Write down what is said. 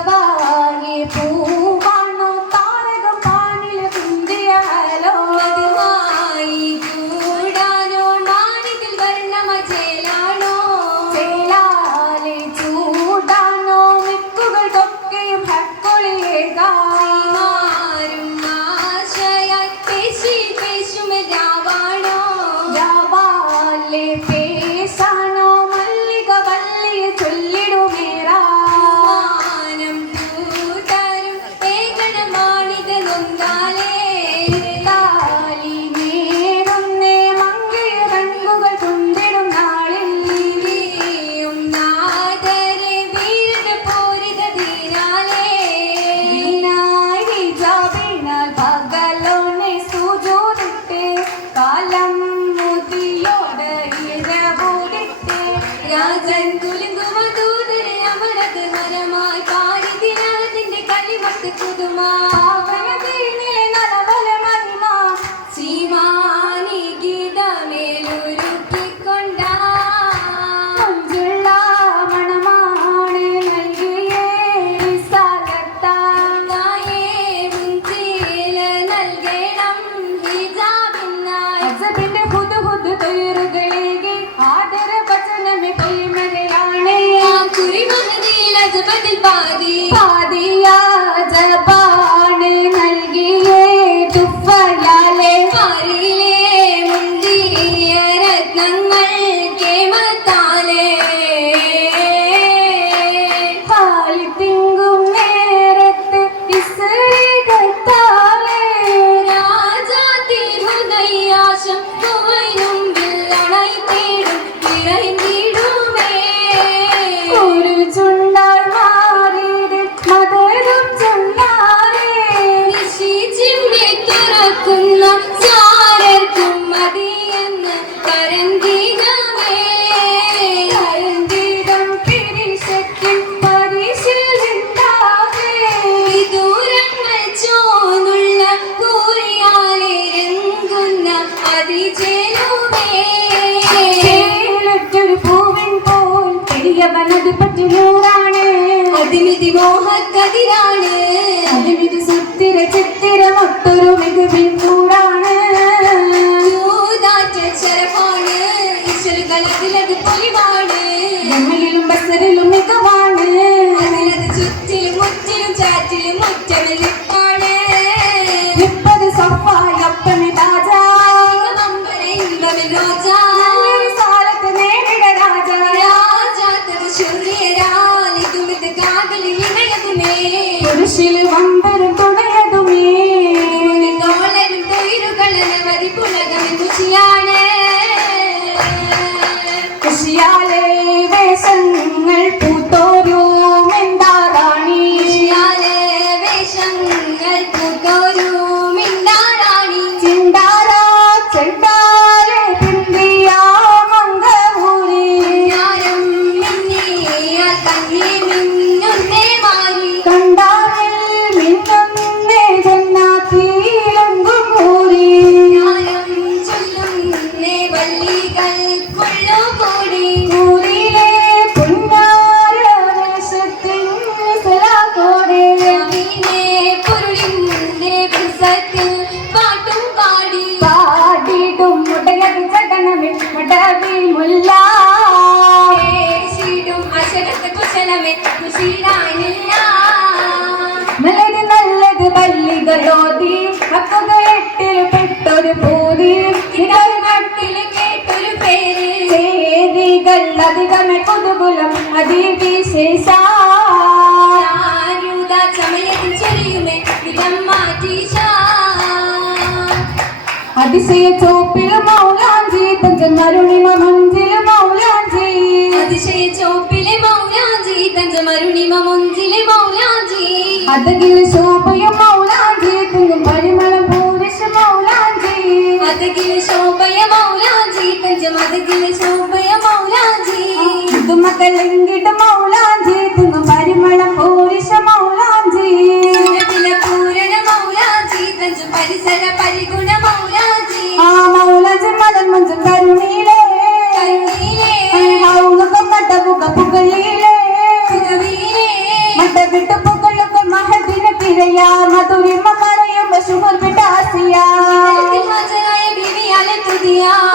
ಪ್ರಭಾಗಿ ಪೂ വിമോഹക്കതിരാണ് അതിമിത് സുത്തിര ചിത്തിര മൊത്തൊരു മികവിൻ കൂടാണ് ചെറുപ്പാണ് ഈശ്വരുകൾ അതിലത് പൊലിവാണ് ഞങ്ങളിലും ബസറിലും മികവാണ്. അതിലത് ചുറ്റിലും മുറ്റിലും ചാറ്റിലും മുറ്റവിലിപ്പാണ് കുരിശിൽ വമ്പരം തുടരതുമേ. തോളനും തൊഴിലുകളും മതിപ്പുലകം കുശിയാണ്. കുശിയാലേ വേഷങ്ങൾ ചടനമേ മുടവിൽ മുല്ല പേശിടും അശരത്ത് കുശലമേ കുശീലാനില്ല നല്ലത് നല്ലത് പല്ലികളോതി ഹക്കുകളെട്ടിൽ പെട്ടൊരു പൂതി. നാട്ടിൽ കേട്ടൊരു പേര്. ചേരികൾ അധികമേ കൊതുകുലം വിധം മാറ്റീശ അതിശയ ചോപ്പിൽ മൗലാഞ്ചി തഞ്ചമരുണിമ മഞ്ചിൽ മൗലാഞ്ചി. അതിശയ ചോപ്പിലെ മൗലാജി തഞ്ചമരുണിമ മുഞ്ചിലെ മൗലാജി അതകിൽ ശോഭയും മൗലാഞ്ചി തുങ്ങും പരിമളം ശോഭയ മൗലാജി തഞ്ചമതകിൽ ശോഭയ മൗലാജി ഇതുമക്കളെങ്കിട്ട് മൗലാഞ്ചി. തുങ്ങും দিয়া